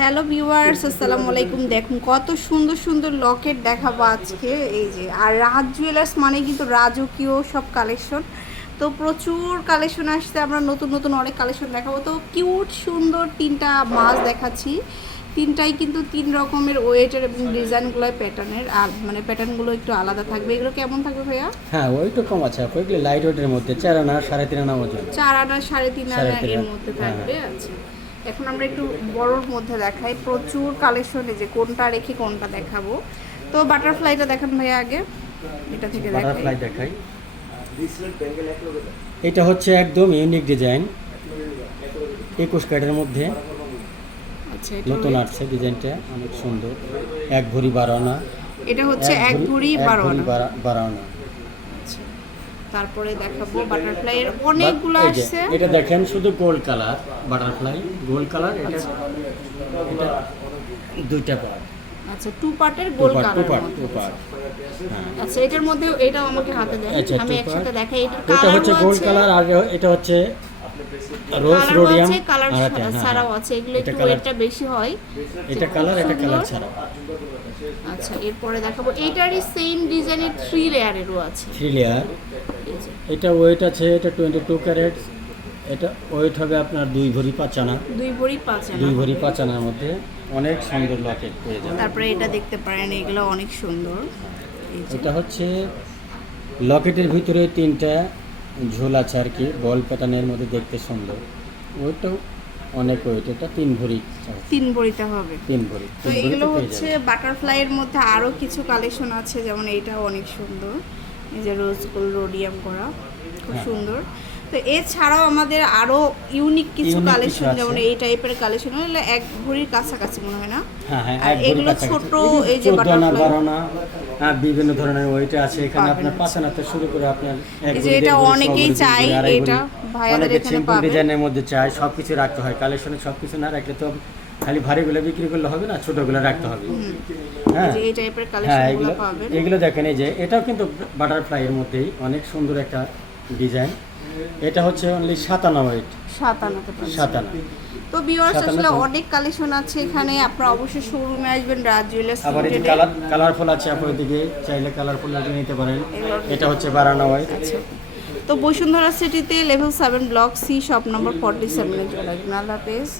Hello viewers আসসালামু আলাইকুম। দেখুন কত সুন্দর সুন্দর লকেট দেখাবো আজকে। এই যে আর রাজ জুয়েলার্স মানে কিন্তু রাজকীয় সব কালেকশন তো প্রচুর কালেকশন আসছে আমরা নতুন নতুন অনেক কালেকশন দেখাবো। তো কিউট সুন্দর তিনটা মাছ দেখাচ্ছি। তিনটাই কিন্তু তিন রকমের ওয়েটের এবং ডিজাইনগুলো প্যাটার্নের আর মানে প্যাটার্নগুলো একটু আলাদা থাকবে। এগুলো কেমন থাকবে ভাইয়া? হ্যাঁ ওইটা কম আছে। আপু এগুলো লাইট ওয়েটের মধ্যে চার আনা সাড়ে তিন আনা ওজন চার আনা সাড়ে তিন আনা এর মধ্যে হ্যাঁ, থাকবে আচ্ছা। এখন আমরা একটু বড়োর মধ্যে দেখাই। প্রচুর কালেকশনে যে কোনটা রেখে কোনটা দেখাবো। তো বাটারফ্লাইটা দেখান ভাইয়া আগে। এটা থেকে বাটারফ্লাই দেখাই। এটা হচ্ছে একদম ইউনিক ডিজাইন একুশ কার্ডের মধ্যে। আচ্ছা নতুন আসছে ডিজাইনটা অনেক সুন্দর। এক ভরি বারো আনা এটা হচ্ছে এক ভরি বারো আনা বারো- বারো আনা আচ্ছা তারপরে দেখাবো বাটারফ্লাই এর অনেকগুলো আসছে এটা দেখেন শুধু gold colour butterfly gold colour এটা আচ্ছা। এটা দুইটা পার্ট আচ্ছা টু পার্টের two gold two colour part two part হ্যাঁ। আচ্ছা এটার মধ্যে এটাও আমাকে হাতে দেন। আচ্ছা, আমি একসাথে। দেখাই এটার এটা হচ্ছে গোল্ড কালার আর এটা হচ্ছে রোজ রোডিয়াম আছে কালার এটা, ছাড়াও হ্যাঁ। আছে। এগুলো এটা একটু ওয়েটটা বেশি হয়। এটা কালার এটা কালার ছাড়া আচ্ছা এরপরে দেখাবো। এইটারই সেম ডিজাইনের থ্রি লেয়ারেরও আছে। থ্রি লেয়ার এটা ওয়েট আছে এটা টোয়েন্টি টু ক্যারেট এটা ওয়েট হবে আপনার দুই ভরি পাঁচ আনা। দুই ভরি পাঁচ আনা। দুই ভরি পাঁচানার মধ্যে অনেক সুন্দর লকেট পেয়ে যাবেন। তারপরে এটা দেখতে পারেন এগুলো অনেক সুন্দর। এটা হচ্ছে লকেটের ভিতরে তিনটা ঝোল আছে আর কি বল প্যাটার্নের মধ্যে দেখতে সুন্দর। ওইটাও অনেক ওয়েট এটা তিন ভরি তিন ভরিতে হবে। তিন ভরি তো এগুলো হচ্ছে যাবে। বাটারফ্লাই এর মধ্যে আরও কিছু কালেকশন আছে যেমন এইটাও অনেক সুন্দর। এই যে রোজ গোল্ড রোডিয়াম করা খুব হ্যাঁ। সুন্দর তো এছাড়াও আমাদের আরও ইউনিক কিছু কালেকশন যেমন এই টাইপের কালেকশন হলে এক ভরির কাছাকাছি মনে হয় না? হ্যাঁ হ্যাঁ আর এগুলো ছোট, এই যে 14 আনা, butterfly। 12 আনা, হ্যাঁ বিভিন্ন ধরনের ওয়েট আছে। এখানে আপনার পাঁচ আনাতে শুরু করে আপনার এই যে এটা অনেকেই ভরি। এটা ভাইয়াদের এখানে সিম্পল পাবেন। ডিজাইনের মধ্যে চায় সবকিছু রাখতে হয়। কালেকশনে সবকিছু না রাখলে তো খালি ভারীগুলো বিক্রি করলে হবে না ছোটগুলো রাখতে হবে। হ্যাঁ। এই টাইপের হ্যাঁ কালেকশন এগুলো পাবেন। এগুলো দেখেন এই যে এটাও কিন্তু বাটারফ্লাই এর মধ্যেই অনেক সুন্দর একটা ডিজাইন। এটা হচ্ছে অনলি সাতানা ওয়েট সাত আনাতে পাবেন সাতানা তো ভিউয়ার্স আসলে অনেক কালেকশন আছে এখানে আপনারা অবশ্যই শোরুমে আসবেন রাজ জুয়েলার্স আবার এই কালার কালারফুল আছে আপনাদের দিকে চাইলে কালারফুল আপনি নিতে পারেন। এটা হচ্ছে বারানা ওয়াইট আচ্ছা। তো বসুন্ধরা সিটিতে level seven block C shop number forty সেভেনে চলে আসবেন। আল্লাহ হাফেজ।